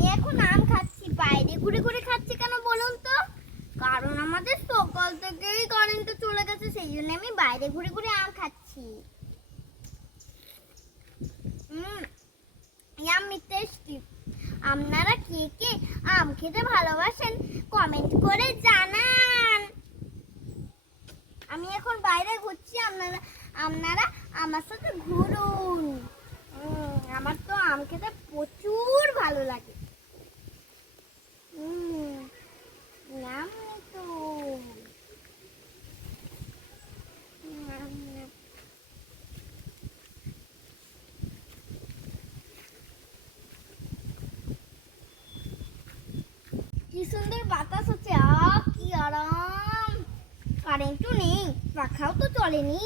আমি এখন আম খাচ্ছি। বাইরে ঘুরে ঘুরে খাচ্ছি কেন বলুন তো? কারণ আমাদের সকাল থেকেই কারেন্টটা চলে গেছে, সেই জন্য আমি বাইরে ঘুরে ঘুরে আম খাচ্ছি। Yummy tasty. আপনারা কে কে আম খেতে ভালোবাসেন কমেন্ট করে জানান। আমি এখন বাইরে ঘুরছি, আপনারা আপনারা আমার সাথে ঘুরুন। আমার তো আম খেতে প্রচুর ভালো লাগে। ইয়াম্মি তো। কি সুন্দর বাতাস হচ্ছে, কি আরাম। কারেন্টও নেই, পাখাও তো চলেনি।